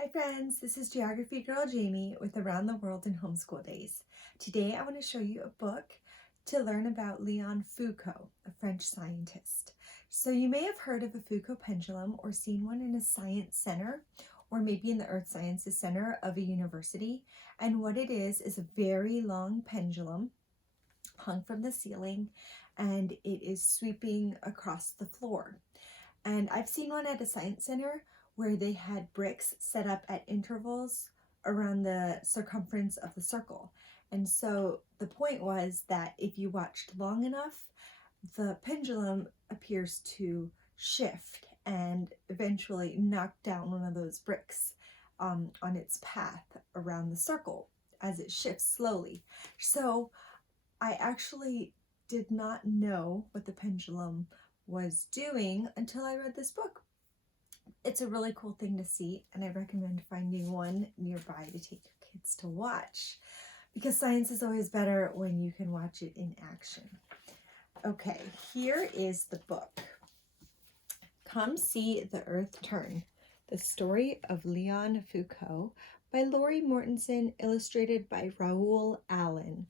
Hi friends, this is Geography Girl Jamie with Around the World in Homeschool Days. Today I want to show you a book to learn about Léon Foucault, a French scientist. So you may have heard of a Foucault pendulum or seen one in a science center or maybe in the Earth Sciences Center of a university. And what it is a very long pendulum hung from the ceiling, and it is sweeping across the floor. And I've seen one at a science center where they had bricks set up at intervals around the circumference of the circle. And so the point was that if you watched long enough, the pendulum appears to shift and eventually knock down one of those bricks on its path around the circle as it shifts slowly. So I actually did not know what the pendulum was doing until I read this book. It's a really cool thing to see, and I recommend finding one nearby to take your kids to watch, because science is always better when you can watch it in action. Okay, here is the book. Come See the Earth Turn, The Story of Léon Foucault by Lori Mortensen, illustrated by Raul Allen.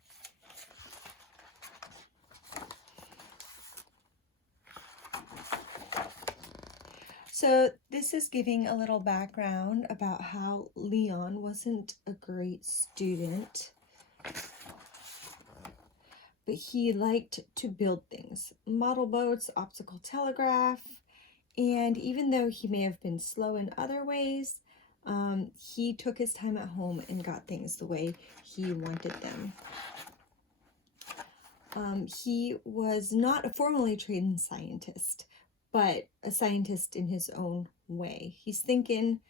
So this is giving a little background about how Léon wasn't a great student, but he liked to build things, model boats, optical telegraph, and even though he may have been slow in other ways, he took his time at home and got things the way he wanted them. He was not a formally trained scientist, but a scientist in his own way. He's thinking,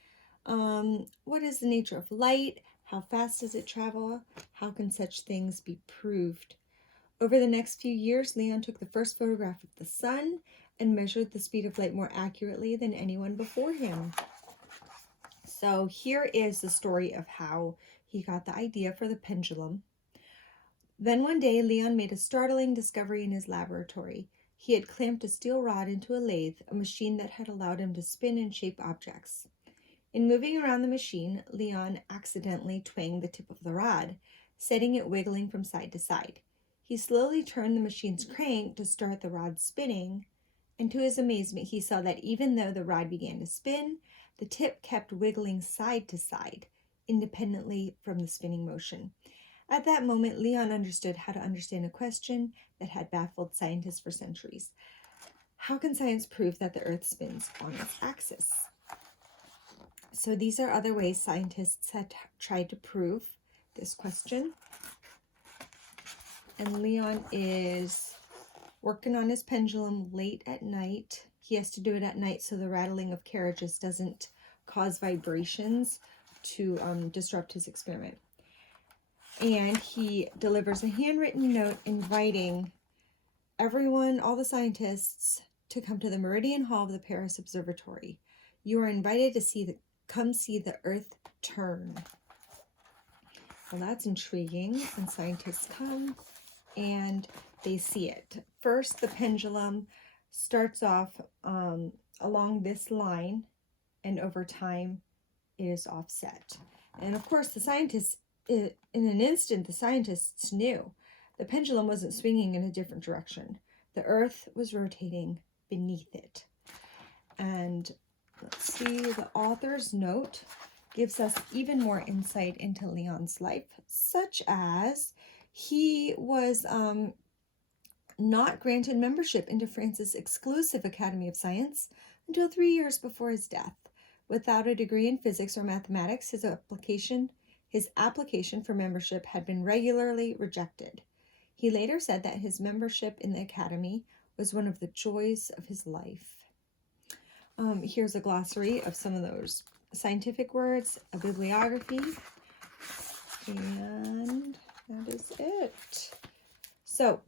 what is the nature of light? How fast does it travel? How can such things be proved? Over the next few years, Léon took the first photograph of the sun and measured the speed of light more accurately than anyone before him. So here is the story of how he got the idea for the pendulum. Then one day, Léon made a startling discovery in his laboratory. He had clamped a steel rod into a lathe, a machine that had allowed him to spin and shape objects. In moving around the machine, Léon accidentally twanged the tip of the rod, setting it wiggling from side to side. He slowly turned the machine's crank to start the rod spinning, and to his amazement, he saw that even though the rod began to spin, the tip kept wiggling side to side, independently from the spinning motion. At that moment, Léon understood how to understand a question that had baffled scientists for centuries. How can science prove that the Earth spins on its axis? So these are other ways scientists had tried to prove this question. And Léon is working on his pendulum late at night. He has to do it at night so the rattling of carriages doesn't cause vibrations to disrupt his experiment. And he delivers a handwritten note inviting everyone, all the scientists, to come to the Meridian Hall of the Paris Observatory. You are invited to come see the Earth turn. Well, that's intriguing. And scientists come and they see it. First, the pendulum starts off along this line, and over time it is offset. And of course, the scientists, in an instant, the scientists knew the pendulum wasn't swinging in a different direction. The Earth was rotating beneath it. And let's see, the author's note gives us even more insight into Léon's life, such as he was not granted membership into France's exclusive Academy of Science until 3 years before his death. Without a degree in physics or mathematics, his application for membership had been regularly rejected. He later said that his membership in the Academy was one of the joys of his life. Here's a glossary of some of those scientific words, a bibliography, and that is it. So,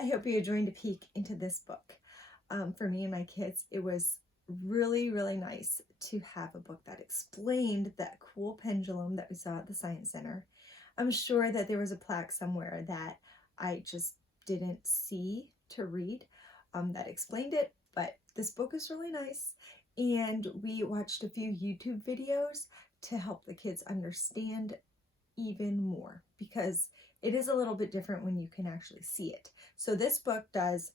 I hope you enjoyed a peek into this book. For me and my kids, it was really, really nice to have a book that explained that cool pendulum that we saw at the Science Center. I'm sure that there was a plaque somewhere that I just didn't see to read that explained it, but this book is really nice. and we watched a few YouTube videos to help the kids understand even more, because it is a little bit different when you can actually see it. So this book does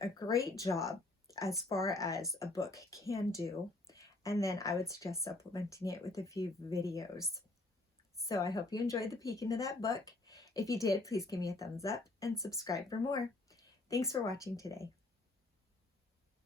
a great job as far as a book can do, and then I would suggest supplementing it with a few videos. So I hope you enjoyed the peek into that book. If you did, please give me a thumbs up and subscribe for more. Thanks for watching today.